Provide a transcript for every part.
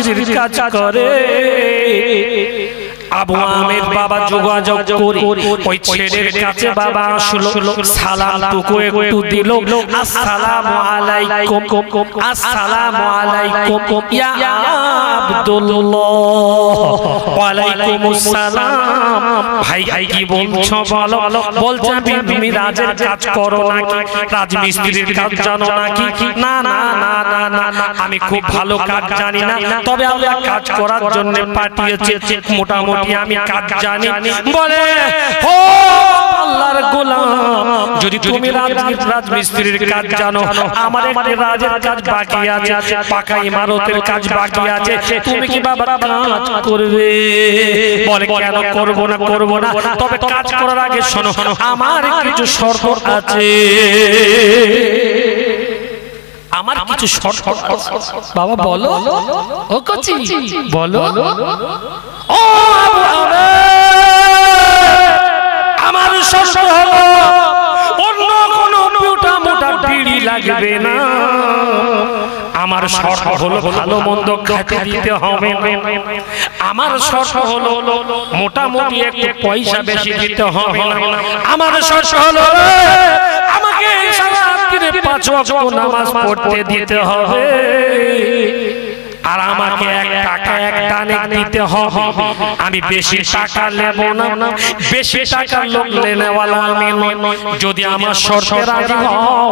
রাজমিস্ত্রির কাজ করে। আবু আমের বাবা যোগাযোগ করে ওই ছেলের কাছে বাবা আসলো, সালামটুকু একটু দিল, আসসালামু আলাইকুম, আসসালামু আলাইকুম ইয়া আব্দুল্লাহ। ওয়ালাইকুম আসসালাম। ভাই কি বলছো বলো? বলছে তুমি রাজের কাজ করো নাকি, রাজমিস্ত্রির কাজ জানো নাকি? না না না না না, আমি খুব ভালো কাজ জানি না, তবে আল্লাহ কাজ করার জন্য পাঠিয়েছে, মোটামুটি আমি কাজ জানি। বলে ও আল্লাহর গোলাম, যদি তুমি রাজমিস্ত্রির কাজ জানো, আমার একটা রাজের কাজ বাকি আছে, পাকা ইমারতের কাজ বাকি আছে, তুমি কি বাবা কাজ করবে? বলে কেন করব না, করব না, তবে কাজ করার আগে শোনো, আমার কিছু শর্ত আছে, আমার কিছু শর্ত আছে। বাবা বলো, ও কচি বলো। ও আবু আমার শর্ত হলো অন্য কোন মোটা মোটা বিড়ি লাগবে না, আমার শর্ত হলো ভালো মন্দ খেতে দিতে হবে, আমার শর্ত হলো মোটামুটি একটু পয়সা বেশি দিতে হবে, আমার শর্ত হলো আমাকে সারা রাত্রিরে 5 ওয়াক্ত নামাজ পড়তে দিতে হবে, আর আমাকে 1 টাকা 1 দানে দিতে হবে। আমি বেশি টাকা নেব না, বেশি টাকার লোক নেওয়ালা আমি নই। যদি আমার শর্তে রাজি হও,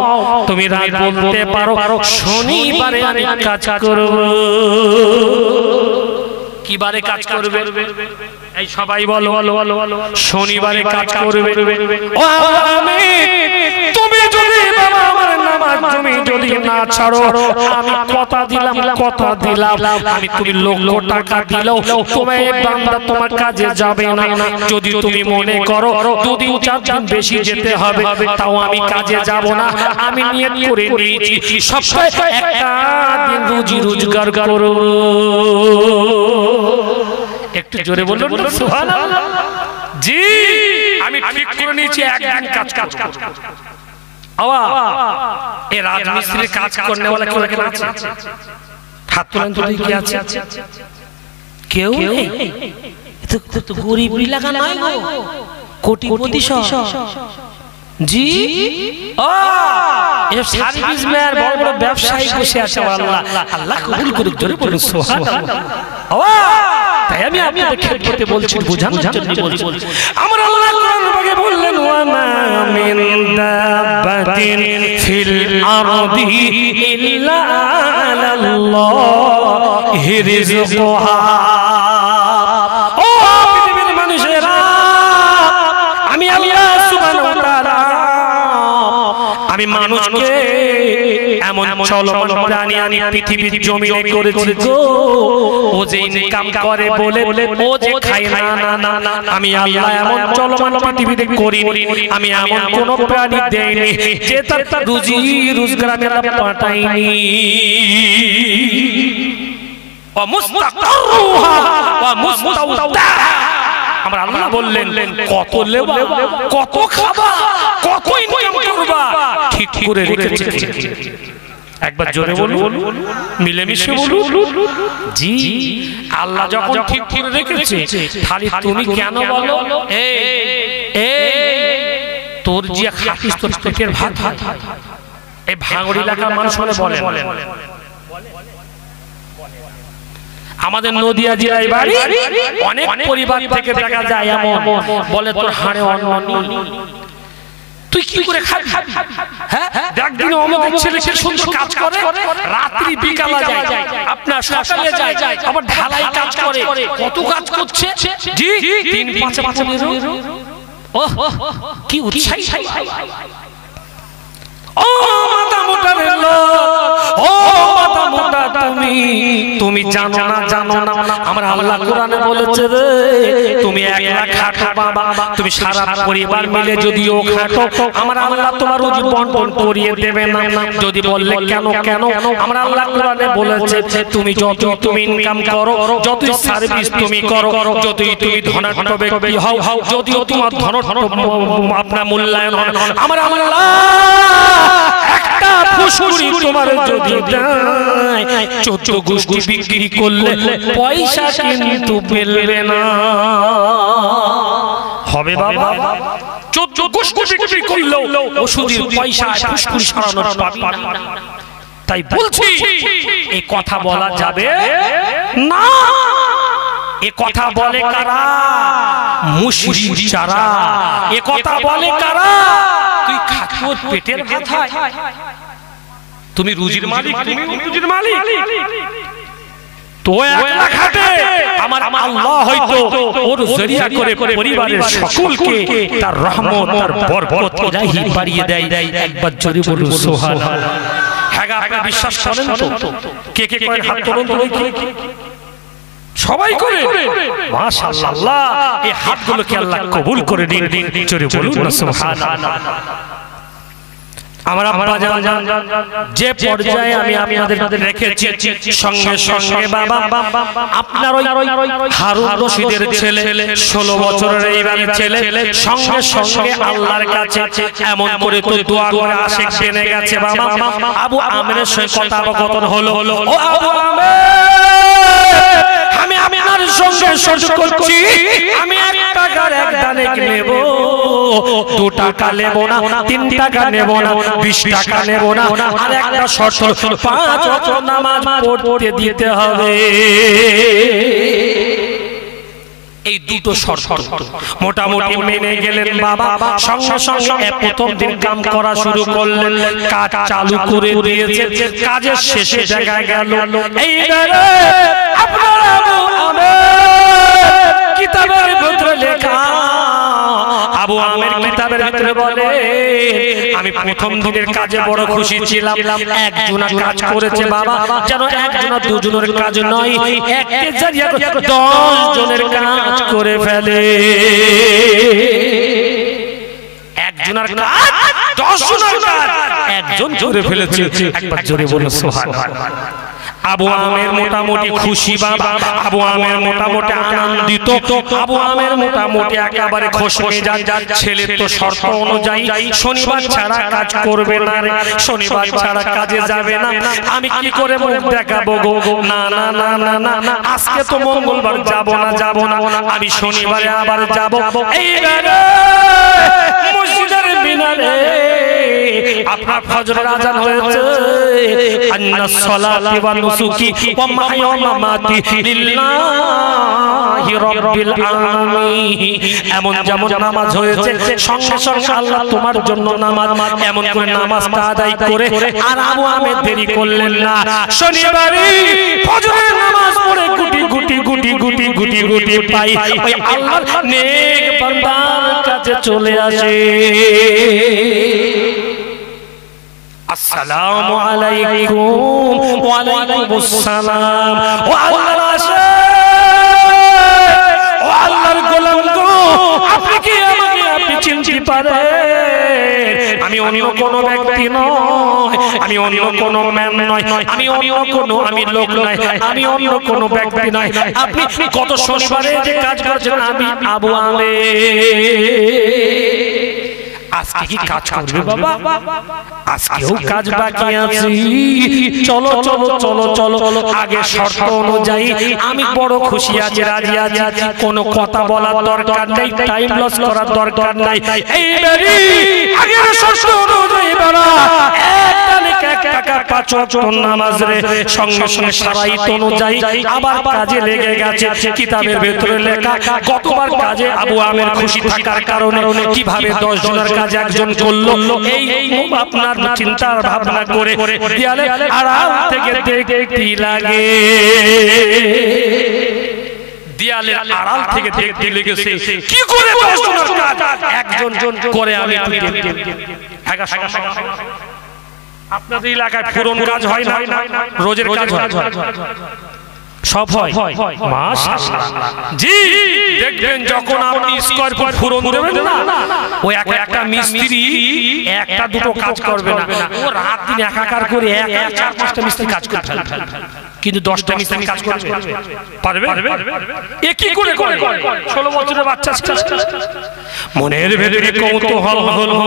তুমি রাত বলতে পারো শনিবারে আমি কাজ করব। কি বারে কাজ করবে? এই সবাই বলো, শনিবারে কাজ করবে। ও আমি তুমি যদি বাবা আমার নামাজ তুমি যদি না ছাড়ো, আমি কথা দিলাম, কথা দিলাম, আমি তুমি লক্ষ টাকা দিলেও তোমার বান্দা তোমার কাজে যাবে না। যদি তুমি মনে করো 2-4 দিন বেশি যেতে হবে, তাও আমি কাজে যাব না। আমি নিয়ত করে নিয়েছি সপ্তাহে একটা দিন রুজি রোজগার করব। একটু জোরে বলুন সুবহানাল্লাহ। জি আমি ঠিক করে নিয়েছি একদিন কাজ করব। আওয়া এই রাজমিস্ত্রির কাজ করনে वाला কেউ কেন আছে? হাত তুলেন তো দেখি আছে কেউ নেই? তো গরিব এলাকা নয় গো, কোটিপতি সব। জি ও এই সার্ভিস ম্যান বড় বড় ব্যবসায়ী বসে আছে। আল্লাহ আল্লাহ কবুল করুক, জোরে বলুন সুবহানাল্লাহ। আওয়া তাই আমি আপনাদের খেদমতে বলছি, বুঝানোর জন্য বলছি। আমার আল্লাহ কোরআন পাকে বললেন ওয়া মা মিন দাব্বাতিন ফিল আরদি ইল্লা আলাল্লাহি রিজকুহা। ও পৃথিবীর মানুষেরা, আমি আল্লাহ সুবহানাহু ওয়া তাআলা আমি মানুষকে এমন চলমান প্রাণী আমি পৃথিবীর জমিনে করেছি গো, ও যে ইনকাম করে বলে ও যে খায় না, না না, আমি আল্লাহ এমন চলমান পৃথিবীতে করিনি, আমি এমন কোন প্রাণী দেইনি যে তার রুজি রোজগার আমি আল্লাহ পাঠাইনি। ওয়া মুস্তাকরুহা ওয়া মুস্তাউদাহা। আমরা আল্লাহ বললেন কত লেবা, কত খাবা, কত ইনকাম করবা, ঠিক করে রেখেছে। একবার জোরে বলুন, মিলেমিশে বলুন। জি আল্লাহ যখন ঠিক করে রেখেছে, খালি তুমি কেন বলো তোর যে খাতিস তোর পেটের ভাত। এই ভাঙড়ি এলাকার মানুষ বলে, আমাদের নদিয়া জেলায় বাড়ি, অনেক পরিবার থেকে দেখা যায় এমন বলে তোর হাড়ে অন্ন নেই, তুই কি করে খাবি? হ্যাঁ একদিন অমুক ছেলে সুন্দর কাজ করে, রাত্রি বিকালে যায়, আপনার সকালে যায়, আবার ঢালাই কাজ করে, কত কাজ করছে। জি 3-5 ও কি উৎসাহী। ও মাথা মোটা রেলো, ও মাথা মোটা তুমি জানো না, জানো না আমার আল্লাহ কোরআনে বলেছে রে, তুমি একলা খাটো বাবা, তুমি সারা পরিবার মিলে যদিও খাটো, আমার আল্লাহ তোমার রুজি বন্টন করিয়ে দেবে না। যদি বললে কেন কেন, আমার আল্লাহ কোরআনে বলেছে তুমি যতই তুমি ইনকাম করো, যতই সার্ভিস তুমি করো, যতই তুমি ধনাঢ্য ব্যক্তি হও, যদিও তোমার ধনাঢ্য আপনার মূল্যায়ন, আমার আল্লাহ একটা ফুসকুড়ি তোমার যদি দেয় 14 গোষ্ঠী বিক্রি করলে পয়সা কিন্তু মিলবে না হবে বাবা 14 গোষ্ঠী বিক্রি করলেও ওষুধের পয়সা ফুসকুড়ি সারানোর পাবি না তাই বলছি এই কথা বলা যাবে না এ কথা বলে কারা মুশরিক যারা এ কথা বলে কারা তুই খাটোর পেটের কথা তুমি রুজির মালিক তুমি রুজির মালিক তো একলা খাটে আমার আল্লাহ হয়তো ওর জরিয়া করে পরিবারের সকলকে তার রহমত আর বরকত ইলাহি বাড়িয়ে দেয় একবার জোরে বলুন সুবহানাল্লাহ হ্যাঁ আপনি বিশ্বাস করেন তো কে কে কয় হাত তুলুন তো সবাই করে মাশাআল্লাহ এই হাতগুলোকে আল্লাহ কবুল করে দিন জোরে বলুন সুবহানাল্লাহ আমার আব্বা জান যে পর্যায়ে আমি আপনাদের রেখেছি সঙ্গে সঙ্গে বাবা আপনার ওই হারুন রশিদের ছেলে 16 বছরের এইবার ছেলে সঙ্গে সঙ্গে আল্লাহর কাছে এমন করে তো দোয়া করে আশিক জেনে গেছে বাবা আবু আমিরের সাথে কথোপকথন হলো ও আবু আমির আমি আপনার সঙ্গে সহ্য করছি আমি 1 টাকার এক দানে নেব 2 টাকা নেব না 3 টাকা নেব না 20 টাকা নেব না আর একটা শর্ত 5 ওয়াক্ত নামাজ পড়তে দিতে হবে এই দুটো শর্ত মোটামুটি মেনে গেলেন বাবা সঙ্গে সঙ্গে প্রথম দিন কাম করা শুরু করলেন কাজ চালু করে দিয়েছে কাজের শেষে জায়গায় গেল এইবারে আপনার আবু আমির কিতাবের ভিতরে লেখা আবু আমির কিতাবের ভিতরে বলে আমি প্রথম দিনের কাজে বড় খুশি ছিলাম একজনা কাজ করেছে বাবা যেন একজনা দুজনের কাজ নয় এককে জারিয়া 10 জনের কাজ করে ফেলে একজনের কাজ 10 জনের কাজ একজন করে ফেলেছে একবার জোরে বলো সুবহানাল্লাহ আবু আমির মোটামুটি খুশি বাবা আবু আমির মোটামুটি আনন্দিত আবু আমির মোটামুটি একেবারে খুশি মেজাজ ছেলে তো শর্ত অনুযায়ী শনিবার ছাড়া কাজ করবে না রে শনিবার ছাড়া কাজে যাবে না আমি কি করে মুখ দেখাবো গো না না না না না আজকে তো মঙ্গলবার যাব না আমি শনিবারে আবার যাব এইবারে মসজিদের মিনারে আপনার ফজরের আযান হয়েছে আন্নাস সালাতি ওয়া নুসুকি ওয়া মাহইয়া ওয়া মামাতি লিল্লাহি রাব্বিল আলামিন এমন যেমন নামাজ হয়েছে সঙ্গে সঙ্গে আল্লাহ তোমার জন্য নামাজ এমন করে নামাজটা আদায় করে আর আবু আমির দেরি করলেন না শনিবারে ফজরের নামাজ পড়ে গুটি পাই ওই আল্লাহর নেক বান্দার কাছে চলে আসে আসসালামু আলাইকুম ওয়া আলাইকুমুস সালাম ও আল্লাহর আশা ও আল্লাহর গোলাম গো আপনি কি আমাকে আপনি চিনতে পারেন আমি অন্য কোন ব্যক্তি নয় আমি অন্য কোন ম্যান নয় আমি অন্য কোন আমি লোক নয় আমি অন্য কোন ব্যক্তি নয় আপনি কত শনিবারে যে কাজ করছেন আমি আবু আমির আজকে কি কাজ করবে বাবা আজকেও কাজ বাকি আছে চলো চলো চলো চলো আগে শর্ত অনুযায়ী আমি বড় খুশি আছি রাজি আছি কোনো কথা বলার দরকার নেই টাইম লস করার দরকার নাই এইবারে আগের শর্ত অনুযায়ী বাবা এক টাকা 5 ওয়াক্ত নামাজ রে সঙ্গে সঙ্গে শরীয়ত অনুযায়ী আবার কাজে লেগে গেছে কিতাবের ভিতরে লেখা গতবার কাজে আবু আমির খুশি থাকার কারণে কিভাবে 10 জনের কাজ একজন করলো এই আপনার চিন্তার ভাবনা করে দেয়ালে আড়াল থেকে দেখতে লাগে দেয়ালের আড়াল থেকে দেখতে লেগেছে কি করে 10 জনের কাজ একজন করে আমি আপনাদের এলাকায় পুরন কাজ হয় না রোজের কাজ হয় সব হয় মাশাআল্লাহ জি দেখবেন যখন আপনি স্কয়ার ফুট পুরন দেবেন না ওই একটা মিস্ত্রি একটা দুটো কাজ করবে না ও রাত দিন একাকার করে 4-5টা মিস্ত্রি কাজ করে ফেলে কিন্তু 10টা মিস্ত্রি কাজ করবে পারবে এ কি করে করে 16 বছরের বাচ্চা মনের ভেতরে কৌতূহল হলো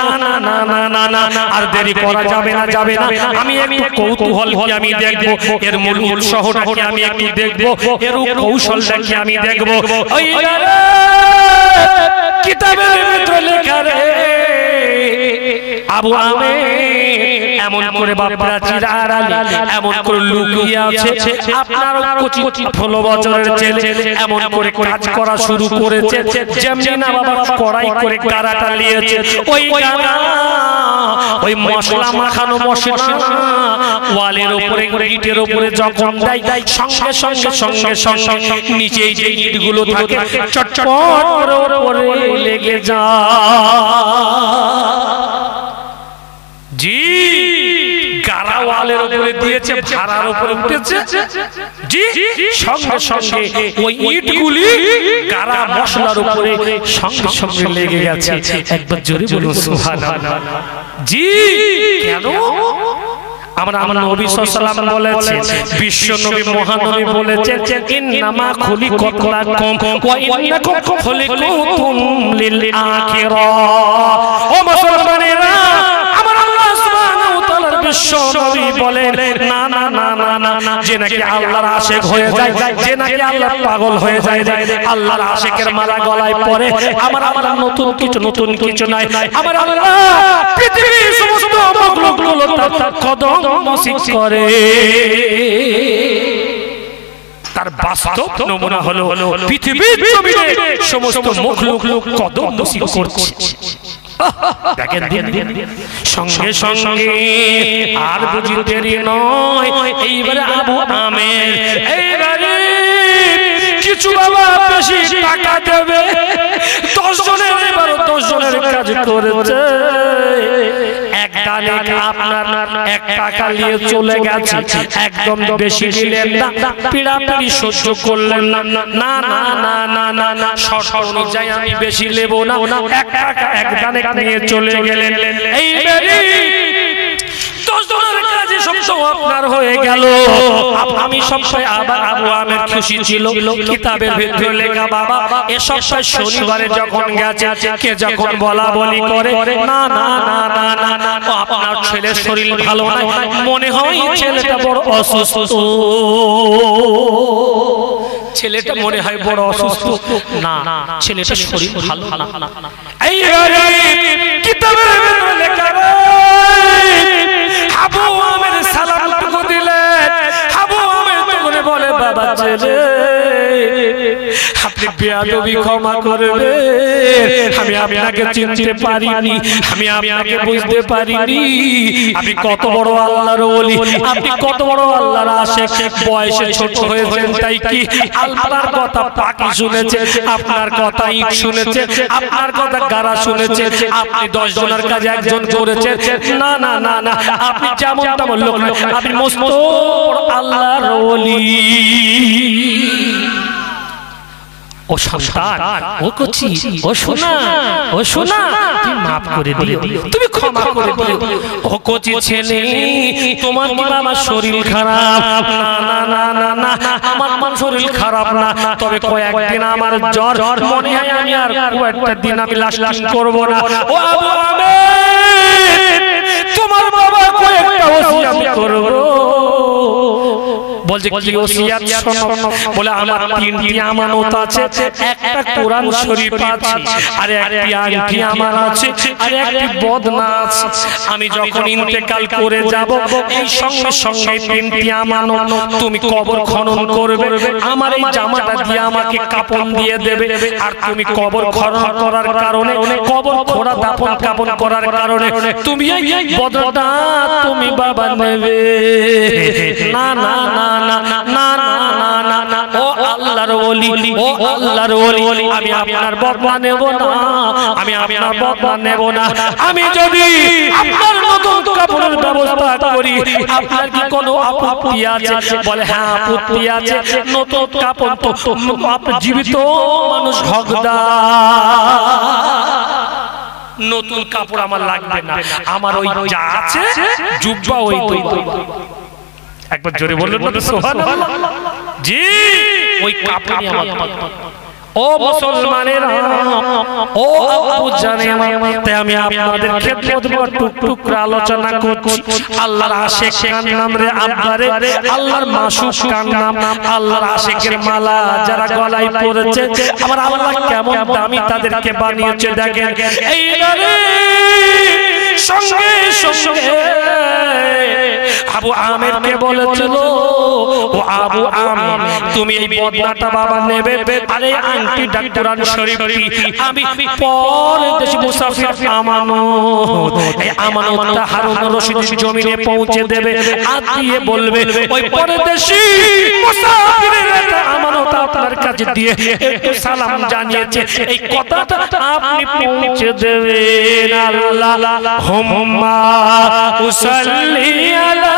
না না না না না না আর দেরি করা যাবে না আমি একটু কৌতূহল কি আমি দেখব এর মূল উৎসাহটা কি আমি একটু দেখব এর কৌশলটা কি আমি দেখব ওই কিতাবের ভিতরে লেখা রে আবু আমের এমন করে বাপরা চিরাড়ালি এমন করে লুকিয়ে আছে আপনার কচি 16 বছরের ছেলে এমন করে কাজ করা শুরু করেছে যেমনি না বাবা কড়াই করে কারাটা নিয়েছে ওই কারা ওই মশলা মাখানো মশলা ওয়ালের উপরে ইটের উপরে যখন দেয় সঙ্গে সঙ্গে সঙ্গে সঙ্গে নিচে যে ইটগুলো থাকে চটচট করে উপরে লেগে যায় জি গারা ওয়ালের উপরে দিয়েছে ভাড়ার উপরে উঠেছে জি সঙ্গে সঙ্গে ওই ইটগুলি গারা মশলার উপরে সঙ্গে সঙ্গে লেগে গেছে একবার জোরে বলুন সুবহানাল্লাহ জি কেন আমরা নবী সাল্লাল্লাহু আলাইহি ওয়াসাল্লাম বলেছেন বিশ্ব নবী মহানবী বলেছেন ইন্নামা খুলিকাতুম ওয়া ইন্নাকুম খুলিকুতুম লিল আখিরাহ ও মুসলমানেরা আমার আল্লাহ সুবহানাহু ওয়া তাআলার বিশ্ব নবী বলেন না না না না না যে নাকি আল্লাহর আশিক হয়ে যায় যে নাকি আল্লাহর পাগল হয়ে যায় আল্লাহর আশিকের মালা গলায় পড়ে আমার আল্লাহ নতুন কিছু নাই আমার আল্লাহ পৃথিবীর সমস্ত মাখলুকগুলো তার কদম মসিক করে তার বাস্তব নমুনা হলো পৃথিবীর জমিনে সমস্ত মাখলুক কদম মসিক করছে দেখেন দিন সঙ্গে সঙ্গে আর বুঝি দেরি নয় এইবারে আবু আমের এইবারে কিছু বাবা বেশি টাকা দেবে 10 জনের এবার 10 জনের কাজ করেছে একদানে আপনার 1 টাকা নিয়ে চলে গেছে একদম বেশি দিলেন না পিড়াপিড়ি সহ্য করলেন না না না না না না না শর্ত অনুযায়ী আমি বেশি নেব না 1 টাকা একদানে নিয়ে চলে গেলেন এইবারে 10 জনের কাজে সব আপনার হয়ে গেল আমি সবসময় আবার আবু আমের খুশি ছিল কিতাবের ভিতরে লেখা বাবা এসব শনিবারে যখন গেছে কে যখন বলা বলি করে না না না না না না আপনার ছেলের শরীর ভালো না মনে হয় ছেলেটা বড় অসুস্থ ছেলেটা মনে হয় বড় অসুস্থ না ছেলেটা শরীর ভালো না এই কিতাবের ভিতরে লেখা আবু আমের সালাম টুকু দিলেন আবু আমের তখন বলে বাবা ছেলে আপনি বেয়াদবি ক্ষমা করবে আমি আপনাকে চিনতে পারিনি আমি আপনাকে বুঝতে পারিনি আপনি কত বড় আল্লাহর ওলি আপনি কত বড় আল্লাহর আশিক বয়সে ছোট হয়েছেন তাই কি আল্লাহর কথা পাখি শুনেছে আপনার কথা ইট শুনেছে আপনার কথা গারা শুনেছে আপনি 10 জনের কাজে একজন করেছেন না না না না আপনি যেমন তেমন লোক আপনি মস্ত আল্লাহর ওলি ও সন্তান ও কচি ও সোনা তুমি মাফ করে দিও তুমি ক্ষমা করে দিও ও কচি ছেলে তোমার কি বাবা শরীর খারাপ না না না না আমার শরীর খারাপ না তবে কয়েকদিন আমার জ্বর মনে হয় আমি আর কয়েকটা দিন আমি লাশ করব না ও আবু আমের তোমার বাবা কয়েকটা ওসিয়ত করব বলছে কি ওসিয়ত শোনো বলে আমার 3টি আমানত আছে একটা কোরআন শরীফ আছে আর একটি আংটি আমার আছে আর একটি বদনা আছে আমি যখন ইন্তেকাল করে যাব এই সঙ্গে সঙ্গে 3টি আমানত তুমি কবর খনন করবে আমার এই জামাটা দিয়ে আমাকে কাপন দিয়ে দেবে আর তুমি কবর খনন করার কারণে কবর খোঁড়া দাফন কাপন করার কারণে তুমি এই বদনাটা তুমি বাবা নেবে না না না না না না না না ও আল্লাহর ওলি ও আল্লাহর ওলি আমি আপনার বদলা নেব না আমি আপনার বদলা নেব না আমি যদি আপনার নতুন কাপড়ের ব্যবস্থা করি আপনার কি কোনো আপত্তি আছে বলে হ্যাঁ আপত্তি আছে নতুন কাপড় তো আপনি জীবিত মানুষ হকদার নতুন কাপড় আমার লাগবে না আমার ওই যা আছে জুব্বা ওই তো একবার জোরে বললেন না সুবহানাল্লাহ। জি ওই কাপড়ই আমার। ও মুসলমানেরা, ও আব্বু জানে আমার, তাই আমি আপনাদের খেদমত করে টুকটুক করে আলোচনা করছি। আল্লাহর আশিক কার নাম রে আব্বারে, আল্লাহর মাসুক কার নাম, আল্লাহর আশিকের মালা যারা গলায় পড়েছে, আমার আল্লাহ কেমন দামি তাদেরকে বানিয়েছে দেখেন। এই সঙ্গে সঙ্গে আবু আমেরকে বলেছিল, ও আবু আমের তুমি এই বদনাটা বাবা নেবে, আরে আংটিটা কোরআন শরীফটি আমি পরদেশি মুসাফির আমানত, এই আমানতটা হারুন রশিদের জমিনে পৌঁছে দেবে, আর দিয়ে বলবে ওই পরদেশি মুসাফিরের একটা আমানত আপনার কাছে দিয়ে একটু সালাম জানিয়েছে, এই কথাটা আপনি পৌঁছে দেবেন। আল্লাহুম্মা উসাল্লি আলা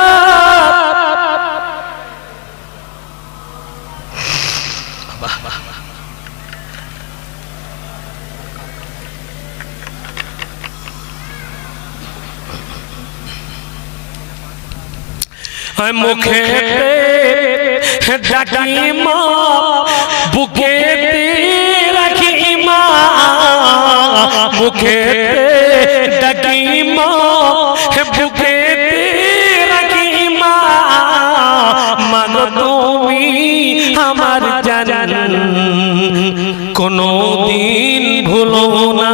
মুখে ডাকি মা, বুকে রাখি মা, মুখে ডাকি মা, বুকে রাখি মা, মাগো তুমি আমার জান কোনো দিন ভুলো না,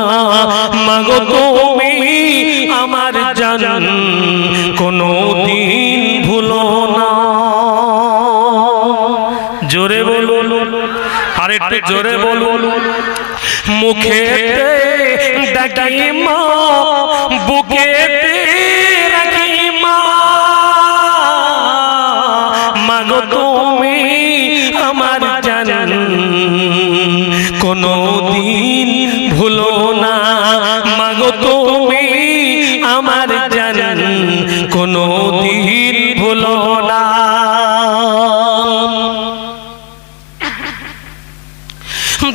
মাগো তুমি আমার জান কোনো দিন ভুলো না। জোরে বলুন, আরেকটু জোরে বলুন। মুখে ডাকি মা, বুকে রাখি মা, মাগো তুমি আমার জান কোনো দিন ভুলো না, মাগো তুমি আমার জান কোনো দিন ভুলো না।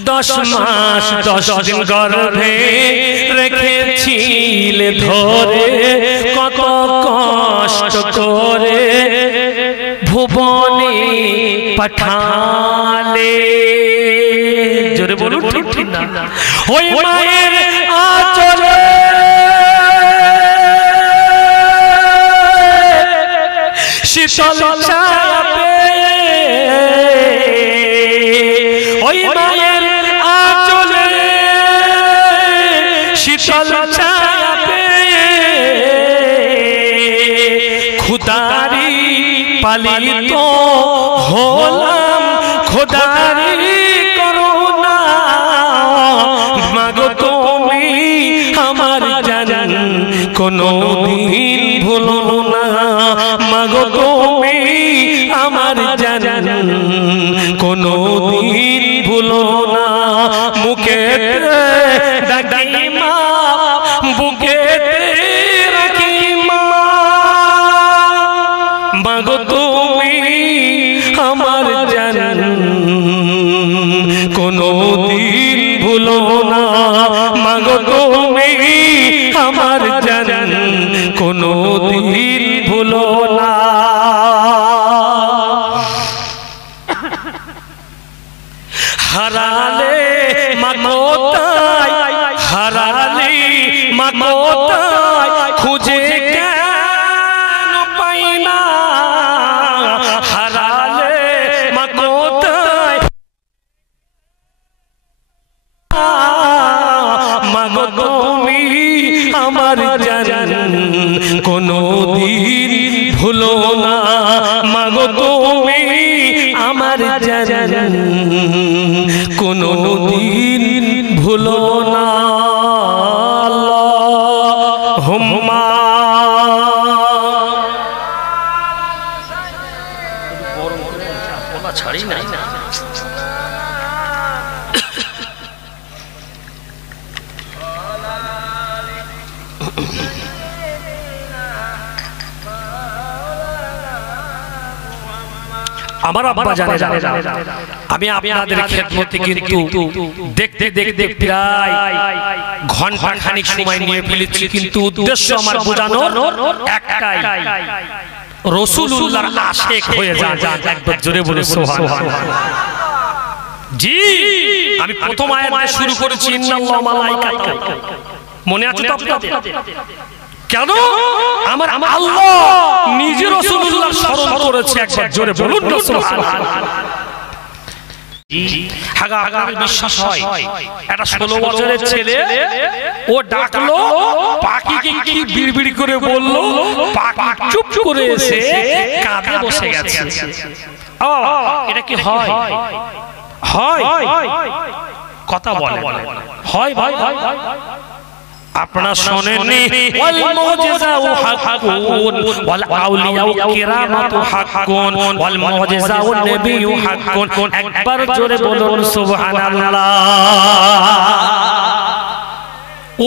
10 মাস 10 দিন গর্ভে রেখেছিলে ধরে, কত কষ্ট করে ভুবনে পাঠালে। জোরে বলুন ঠিক না? ওই মায়ের আঁচলে শীতল ছায়া পেয়ে, ওই মায়ের আঁচলে শীতল ছায়া পেয়ে, খুদারি পালিত হলাম, খুদারি করুণা, মাগো তুমি আমার জান কোনো দিন ভুলো না, মাগো তুমি আমার জান কোনো দিন ভুলো না। মুখে ডাকি মা, বুকে রাখি মা, মাগো তুমি আমার জান কোনো দিন ভুলো না, মাগো তুমি আমার জান কোনো দিন ভুলো না। হারালে মাগোতাই, হারালি মাগোতাই, খুঁজে কেন পাই না, হারালে মাগোতাই, মাগো তুমি আমার জান কোনো দিন ভুলো না, মাগো তুমি আমার জান কোনো দিন ভুলো না। আল্লাহুম্মা ছাড়ি না। আমার আব্বা জানে, আমি আপনাদের খেদমতে কিন্তু দেখতে দেখতে প্রায় ঘন্টা খানিক সময় নিয়ে ফেলেছি, কিন্তু উদ্দেশ্য আমার বোঝানোর একটাই, রাসূলুল্লাহর আশিক হয়ে যান। একবার জোরে বলে সুবহানাল্লাহ। জি, আমি প্রথম আয়াত দিয়ে শুরু করেছি ইন্নাল্লাহু মালাইকাতু। মনে আছে তো আপনাদের? কেন? আমার আল্লাহ নিজে রাসূলুল্লাহ স্মরণ করেছে। একবার জোরে বলুন না সুবহানাল্লাহ। হাগা আপনাদের বিশ্বাস হয় একটা 16 বছরের ছেলে ও ডাকলো পাখিকে, কি বিড়বিড় করে বললো, পাখি চুপ করে এসে কাঁধে বসে গেছে। এটা কি হয়? হয় কথা বলে হয় ভাই। আপনারা শোনেননি ওয়াল মুজিজাউ হাক্কুন ওয়াল আউলিয়াউ কিরামাতু হাক্কুন ওয়াল মুজিজাউ নবিয়্যু হাক্কুন। একবার জোরে বলুন সুবহানাল্লাহ।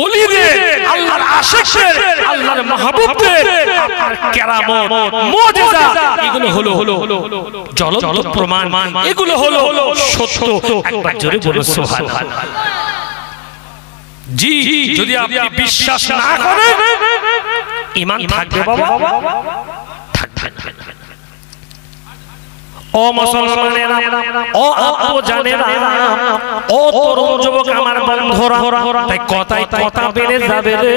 ওলিদের, আল্লাহর আশিকদের, আল্লাহর মাহবুবদের আপনার কেরামত, মুজিজা এগুলো হলো জ্বলন্ত প্রমাণ, এগুলো হলো সত্য। একবার জোরে বলুন সুবহানাল্লাহ। জি, যদি আপনি বিশ্বাস না করেন ঈমান থাকবে বাবা? থাকবে না। ও মুসলমানেরা, ও আপু জানেরা, ও তরুণ যুবক আমার বন্ধুরা, তাই কথায় কথা বেড়ে যাবে রে।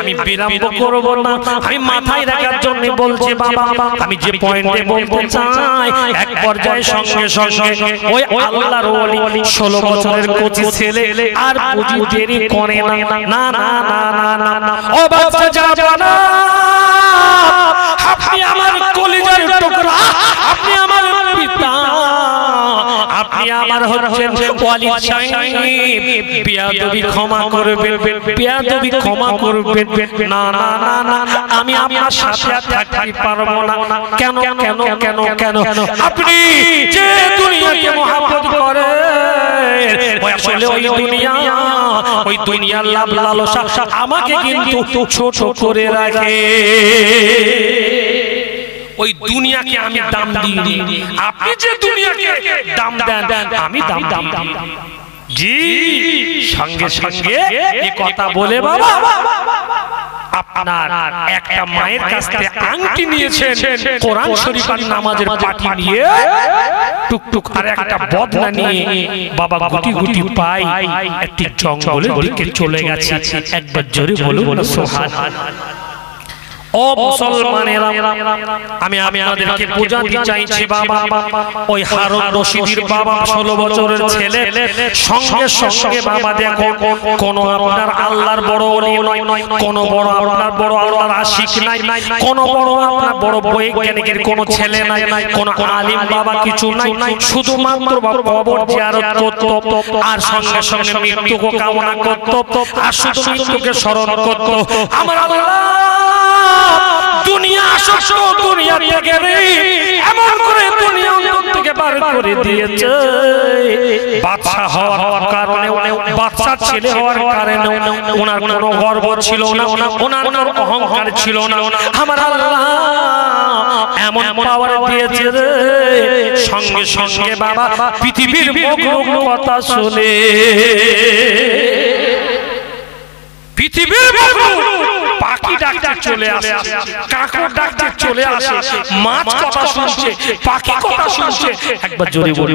আমি বিলম্ব করব না, আমি মাথায় রাখার জন্য বলছি বাবা। আমি যে পয়েন্টে বলতে চাই, এক পর্যায়ে সঙ্গে সঙ্গে ওই আল্লাহর ওলি 16 বছরের কচি ছেলে আর বুঝি দেরি করে না। না না না না না, ও বাচ্চা যাবে না, আপনি আমার কলিজার টুকরা, আপনি আমার পিতা, আপনি আমার হচ্ছেন ওয়ালিদ সাহেব, বিয়াদবি ক্ষমা করবেন, বিয়াদবি ক্ষমা করবেন। না না না না, আমি আপনার সাথে থাকতে পারবো না। কেন কেন কেন কেন? আপনি যে দুনিয়াকে মহব্বত করেন, আসলে ওই দুনিয়ার লাভ লালসা আমাকে কিন্তু ছোট করে রাখে। ওই দুনিয়াকে আমি দাম দিই, আপনি যে দুনিয়াকে দাম দেন আমি দাম দিই। জি, সঙ্গে সঙ্গে এই কথা বলে বাবা আপনার একটা মায়ের কাছ থেকে আংটি নিয়েছেন, কোরআন শরীফ আর নামাজের পাটি নিয়ে টুকটুক আর একটা বদনা নিয়ে বাবা গুটি গুটি পাই একটি জঙ্গলের দিকে চলে গেছে। একবার জোরে বলুন সুবহানাল্লাহ। ও মুসলমানেরা, আমি আপনাদেরকে বোঝাতে চাইছি বাবা, ওই হারুন রশিদের বাবা 16 বছরের ছেলে সঙ্গে সঙ্গে বাবা দেখো, কোন আপনার আল্লাহর বড় ওলি নয়, কোন বড় আপনার বড় আল্লাহর আশিক নাই, কোন বড় আপনার বড় বৈজ্ঞানিকের কোন ছেলে নাই, কোন আলিম বাবা কিছু নাই, শুধুমাত্র কবর জিয়ারত করত আর সঙ্গে সঙ্গে মৃত্যুকে কামনা করত আর শুধু মৃত্যুকে স্মরণ করত। আমার আল্লাহ দুনিয়া আসক্ত, দুনিয়া থেকে এমন করে দুনিয়া থেকে বার করে দিয়েছে। বাদশা হওয়ার কারণে, বাদশার ছেলে হওয়ার কারণে ওনার কোনো গর্ব ছিল না, ওনার কোনো অহংকার ছিল না। আমার আল্লাহ এমন পাওয়ার দিয়েছে রে, সঙ্গে সঙ্গে বাবা পৃথিবীর মুখ কথা শুনে, পৃথিবীর পাখি ডাকতে চলে আসে, কাকড় ডাকতে চলে আসে, মাছ কথা শুনছে, পাখি কথা শুনছে। একবার জোরে বলি,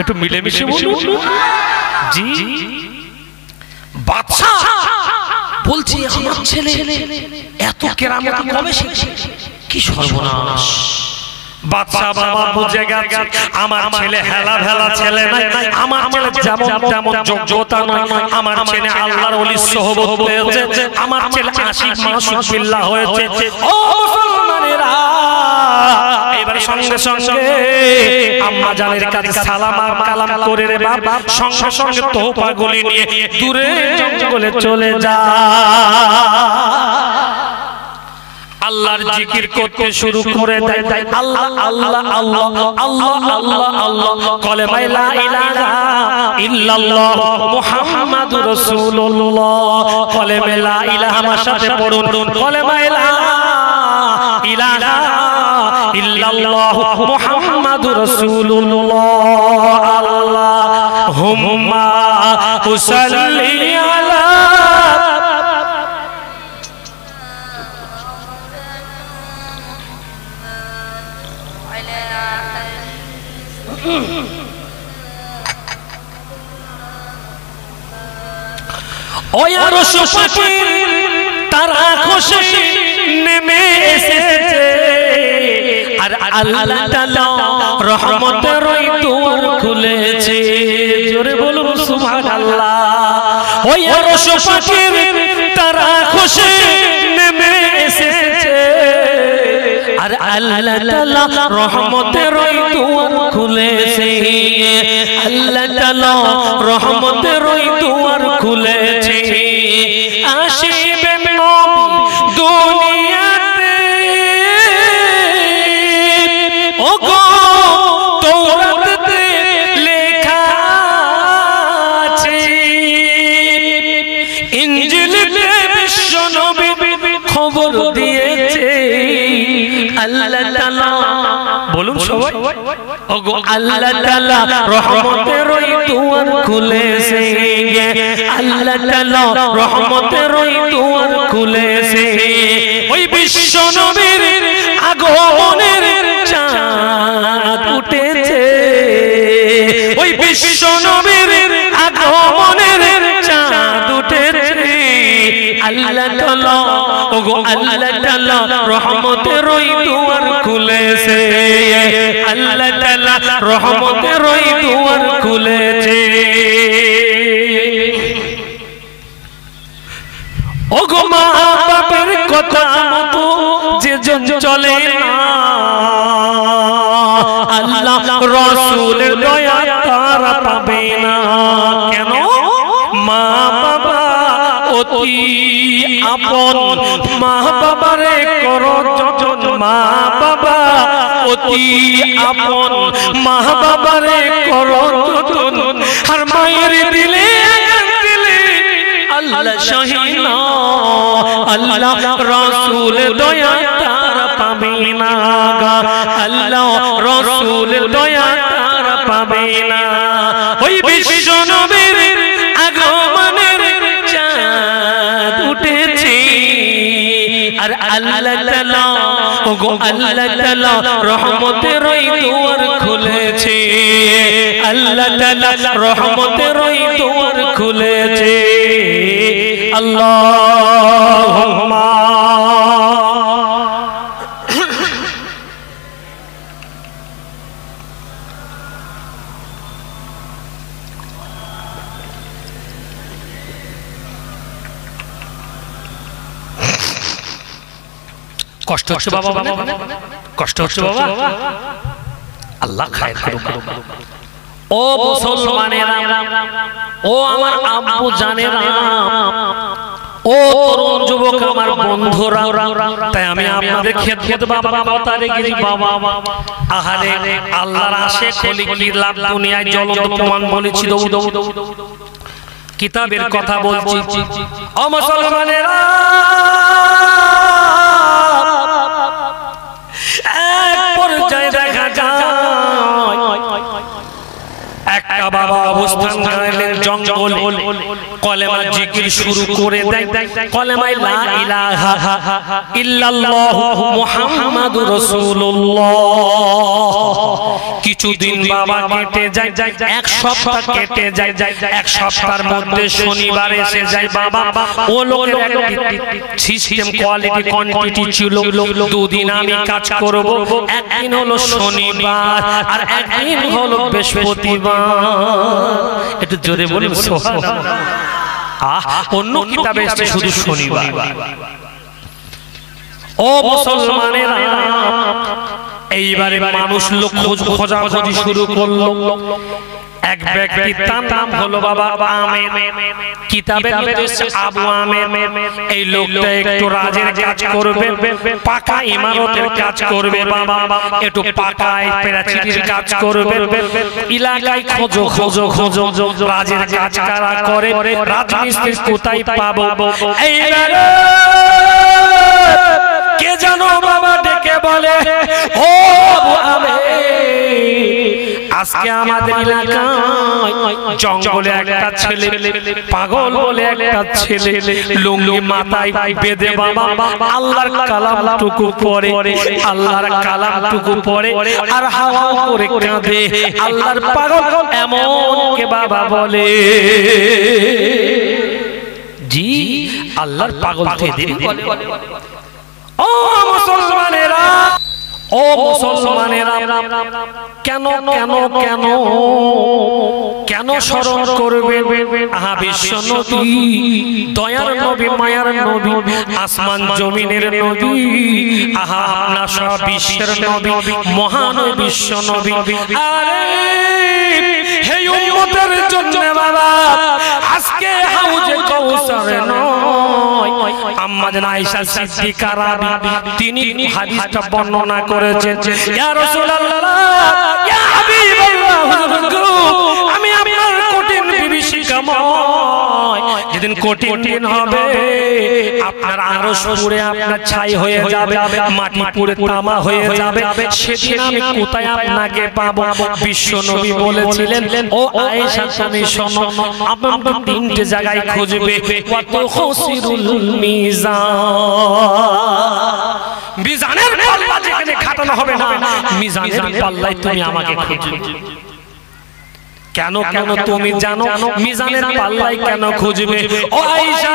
একটু মিলেমিশে বলুন। জি, বাদশা বলছি আমার ছেলে এত কেরামত কবে শিখছে, কি সর্বনাশ। বাদশা বাবা বুঝে গেছে আমার ছেলে হেলা ভেলা ছেলে নাই, আমার ছেলে যেমন তেমন যোগ্যতা নয়, আমার ছেলে আল্লাহর ওলির সোহবত পেয়েছে, আমার ছেলে আশিক মাসুক বিল্লাহ হয়েছে। ও মুসলমানেরা, এবার সঙ্গে সঙ্গে আম্মা জানের কাছে সালাম আর কালাম করে রে বাবা, সঙ্গে সঙ্গে তোপা গুলি নিয়ে দূরে জঙ্গলে চলে যা, আল্লাহর জিকির করতে শুরু করে দেয়। আল্লাহ আল্লাহ আল্লাহ আল্লাহ আল্লাহ আল্লাহ, কলেমা লা ইলাহা ইল্লাল্লাহ মুহাম্মাদুর রাসূলুল্লাহ, কলেমা লা ইলাহা আমার সাথে পড়ুন, কলেমা লা ইলাহা ইল্লাল্লাহ মুহাম্মাদুর রাসূলুল্লাহ, আল্লাহুম্মা সাল্লি আলা ওই আরশ পাকে তারা খুশি নেমে এসেছে আর আল্লাহ তাআলা রহমতের ওই দুয়ার খুলেছে জোরে বলুন সুবহানাল্লাহ ওই আরশ পাকে তারা খুশি নেমে এসেছে আর আল্লাহ তাআলা রহমতের ওই দুয়ার খুলেছে আল্লাহ তাআলা রহমতের ওই দুয়ার খুলেছে আসিবেন নবী দুনিয়াতে ওগো তাওরাতে লেখা আছে ইনজিলে বিশ্ব নবী খবর দিয়েছে আল্লাহ তাআলা বলুন সবাই ওগো আল্লাহ তাআলা রহমতের ওই দুয়ার খুলেছে আল্লাহ তাআলা রহমতের ওই দুয়ার খুলেছে ওই বিশ্ব নবীর আগমনের চাঁদ উঠেছে ওই বিশ্ব নবীর আগমনের চাঁদ উঠেছে আল্লাহ তাআলা ওগো আল্লাহ তাআলা রহমতের ওই দুয়ার খুলেছে আল্লাহ তাআলা রহমতের ওই দুয়ার খুলেছে ওগো মা বাবার কথা মতো যে জন চলে না আল্লাহ রাসূলের দয়া তারা পাবে না কেন মা বাবা অতি আপন মা বাবারে করো যতন মা বাবা অতি আপন মা বাবারে করো যতন আর মায়ের দিলে আল্লাহ শাহিনা আল্লাহ রাসূল দয়া তারা পাবে না আল্লাহ রাসূল দয়া তারা পাবে না ওই বিশ্ব নবীর আগমনের চাঁদ উঠেছে আর আল্লাহ তাআলা ওগো আল্লাহ তাআলা রহমতের ওই দুয়ার খুলেছে আল্লাহ তাআলা রহমতের ওই দুয়ার খুলেছে আল্লাহুম্মা কষ্ট হচ্ছে বাবা কষ্ট হচ্ছে বাবা আল্লাহ খায়ের করুক ও মুসলমানেরা ও আমার আব্বু জানেরা ও তরুণ যুবক আমার বন্ধুরা তাই আমি আপনাদের খেদমত বাবা তারে গিরি বাবা আহারে আল্লাহর আশিক হলি কি লাভ দুনিয়ায় জ্বলন্ত প্রমাণ বলেছি কিতাবের কথা বলছি ও মুসলমানেরা এক পর্যায়ে দেখা যায় একটা বাবা অবস্থান করলেন জঙ্গল কলেমা জিকির শুরু করে দেয় কলেমায় লা ইলাহা ইল্লাল্লাহ মুহাম্মাদুর রাসূলুল্লাহ কিছুদিন বাবা কেটে যায় এক সপ্তাহ কেটে যায় এক সপ্তাহের মধ্যে শনিবার এসে যায় বাবা ও লোকের একটা সিস্টেম কোয়ালিটি কোয়ান্টিটি ছিল দুদিন আমি কাজ করব একদিন হলো শনিবার আর একদিন হলো বৃহস্পতিবার একটু জোরে বলুন সুবহানাল্লাহ অন্য কিতাবে আছে শুধু শনিবার ও মুসলমানেরা এইবারে মানুষ লোক খোঁজাখুঁজি শুরু করলো এক ব্যক্তি তার নাম হলো বাবা আমের কিতাবের মধ্যে আবু আমের এই লোকটা একটু রাজের কাজ করবে পাকা ইমারতের কাজ করবে বাবা একটু পাকায় প্রাচীরের কাজ করবে এলাকায় খোঁজো রাজের কাজ কারা করে রাজমিস্ত্রি কোথায় পাবো এইবারে কে জানো বাবা ডেকে বলে ও আবু আমের আজকে আমাদের এলাকায় জঙ্গলে একটা ছেলে পাগল বলে একটা ছেলে লুঙ্গি মাথায় বেঁধে বাবা আল্লাহর কালামটুকু পড়ে, আল্লাহর কালামটুকু পড়ে আর হাওয়া করে কাঁদে। আল্লাহর পাগল এমন কে বাবা বলে, জি আল্লাহর পাগল বলে। ও মুসলমানেরা, ও মুসলমানেরা, কেন কেন কেন কেন স্মরণ করবে বিশ্ব নবী, দয়ার নবী, মায়ার নবী, আসমান জমিনের নবী, আহা আপনার সব বিশ্বের নবী, মহান বিশ্ব নবী। আরে হে উম্মতের জন্য বাবা আজকে হাউজে কাউসারে নয়, আম্মা জান আয়েশা সিদ্দিকা রাবি তিনি হাদিসটা বর্ণনা করেছেন। ইয়া রাসূলুল্লাহ, ইয়া হাবিবাল্লাহ, আমি আপনার কঠিন বিভীষিকাময় যেদিন কঠিন দিন হবে, আপনার আরশ পুড়ে আপনার ছাই হয়ে যাবে, মাটি পুড়ে তামা হয়ে যাবে, সেদিন আমি কোথায় আপনাকে পাবো? বিশ্ব নবী বলেছিলেন, ও আয়েশা তুমি শোনো, আপনার তিনটে জায়গায় খুঁজবে, ওয়াত খুসিরুল মিজান, মিজানের পাল্লা যেখানে খাটানো হবে না, মিজানের পাল্লায় তুমি আমাকে খুঁজবে। কেন কেন তুমি জানো মিজানের পাল্লায় কেন খুঁজবে? ও আয়েশা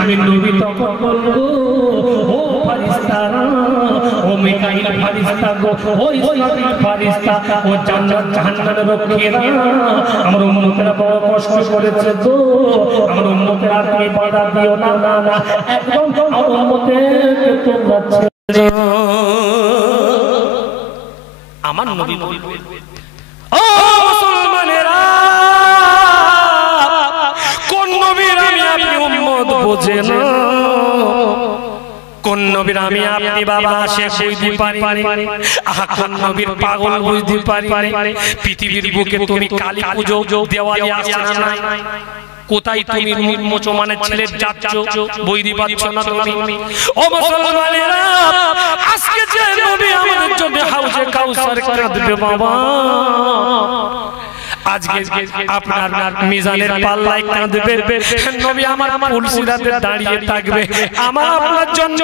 আমি নবী তখন বলবো, ও ফারিস্তারা, ও মিকাইল ফারিস্তা গো, ও ইসরাফিল ফারিস্তা, ও জান্নাত জাহান্নামের রক্ষীরা, আমার উম্মতেরা বড় কষ্ট করেছে তো, আমার উম্মতেরা তুমি বাধা দিও না, না না, একদম আমার উম্মতেরকে তোমরা ছেড়ে দাও। আমার নবী বলবে, ও মুসলমানেরা, কোন নবীর আমি আপনি উম্মত বোঝে না, কোন নবীর আমি আপনি বাবা সে বুঝতে পারি, আহা কোন নবীর পাগল বুঝতে পারি। পৃথিবীর বুকে তুমি কালী পুজো দেওয়ালি আসছে না নাই? কোথায় তুমি মুসলমানের ছেলে যাচ্ছ, বইদি পাচ্ছ না তুমি? ও মুসলমানেরা, আজকে যে নবী আমাদের জন্য হাউজে কাউসার কাঁদবে বাবা, আজকে আপনার মিজানের পাল্লায় কাঁদবে নবী, আমার পুলসিরাতে দাঁড়িয়ে থাকবে আমার আপনার জন্য,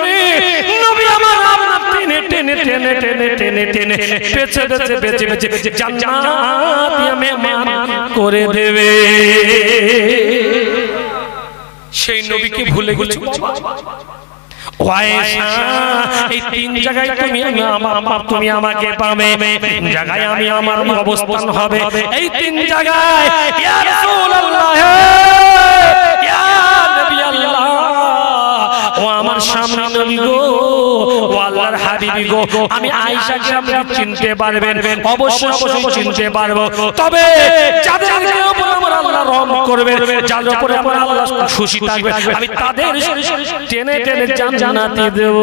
নবী আমার আপনার টেনে টেনে টেনে টেনে টেনে টেনে পেছে পেছে পেছে পেছে জান্নাতে মেহমান করে দেবে। সেই নবীকে ভুলে গেছো এই তিন জায়গায় তুমি আমাকে পাবে, তিন জায়গায় আমি আমার অবস্থান হবে, এই তিন জায়গায় ইয়া রাসূলুল্লাহ, ইয়া নবী আল্লাহ, ও আমার সামনে নবী গো, ও আল্লাহর হাবিবি গো, আমি আয়েশাকে আপনি চিনতে পারবেন? অবশ্যই অবশ্যই চিনতে পারবো, তবে যাদের উপর আমার আল্লাহ রহম করবে, যাদের উপর আমার আল্লাহ খুশি থাকবে, আমি তাদের টেনে টেনে জান্নাতে দেব।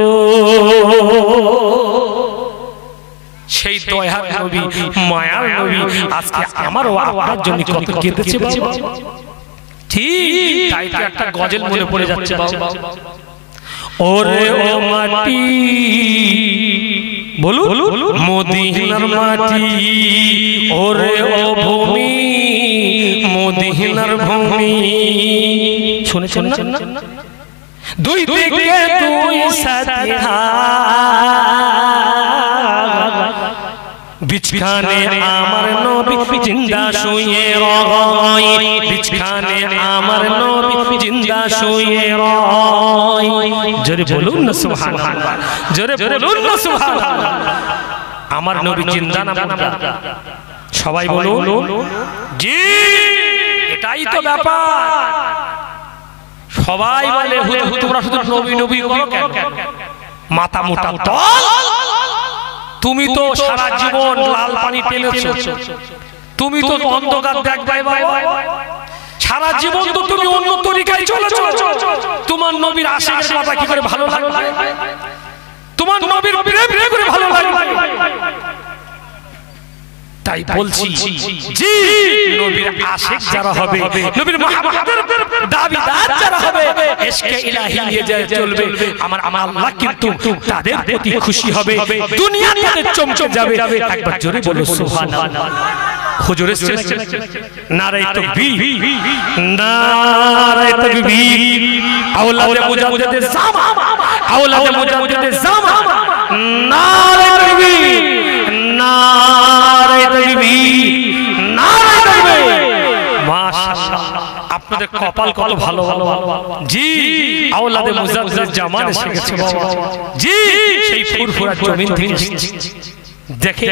সেই দয়ার নবী, মায়ার নবী আজকে আমারও আপনার জন্য কত কেঁদেছে বাবা। ঠিক তাই তো একটা গজল মনে পড়ে যাচ্ছে বাবা, ও ওরে ও মাটি বলুন মদিনার মাটি, ওরে ও ভূমি মদিনার ভূমি। শুনেছেন না? দুই দিকে দুই সাথী বিছখানে আমার নবী জিন্দা শুয়ে রয়, বিছখানে আমার নবী জিন্দা শুয়ে রয়। জোরে বলুন না সুবহানাল্লাহ, জোরে বলুন না সুবহানাল্লাহ। আমার নবী জিন্দা না মুর্দা? সবাই বলুন জি। এটাই তো ব্যাপার। সবাই বলে হুজুর তোমরা শুধু নবী নবী করো কেন? মাথা মোটা দল। তুমি তো সারা জীবন লাল পানি টেনেছো, তুমি তো অন্ধকার দেখবে বাবা, সারা জীবন তো তুমি অন্য তরিকায় চলেছো। তোমার নবীর আশিকের কথা কি করে ভালো লাগবে? তোমার নবীর প্রেম কি করে ভালো লাগবে? তাই বলছি জি, নবীর আশিক যারা হবে, নবীর মুহাব্বতের দাবিদার যারা হবে, ইশকে ইলাহি নিয়ে যায় চলবে, আমার আল্লাহ কিন্তু তাদের প্রতি খুশি হবে, দুনিয়া তাদের চমকে যাবে। একবার জোরে বলো সুবহানাল্লাহ। হুজুর এসেছেন, নারে তাকবীর, নারে তাকবীর, আওলাদে মুজাদ্দিদে জামা, আওলাদে মুজাদ্দিদে জামা, নারে তাকবীর, নারে তাকবীর, নারে তাকবীর। মাশাআল্লাহ, আপনাদের কপাল কত ভালো জি। আওলাদে মুজাদ্দিদের জামান এসে গেছে বাবা জি, সেই ফুরফুরা জমিন থেকে এসেছে দেখে।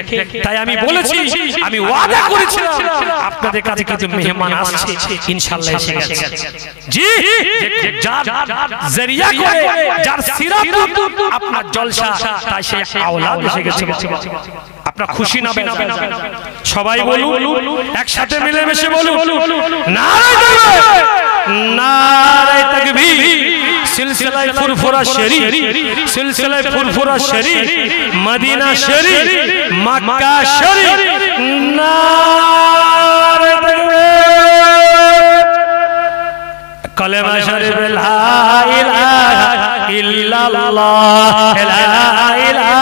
তাই আমি বলেছি, আমি ওয়াদা করেছিলাম আপনাদের কাছে কিছু মেহমান আসছে, ইনশাআল্লাহ এসে গেছে জি। যার জরিয়া করে, যার সিরাত আপনার জলসা, তাই সেই আওলাদ এসে গেছে। আপনারা খুশি না বেজার? সবাই বলুন একসাথে মিলেমিশে বলুন নারে তাকবীর, নারে তাকবীর। সিলসিলায়ে ফুরফুরা শরীফ, সিলসিলায়ে ফুরফুরা শরীফ, মদিনা শরীফ, মক্কা শরীফ, নারে তাকবীর। কলেমা শরীফ লা ইলাহা ইল্লাল্লাহ, লা ইলাহা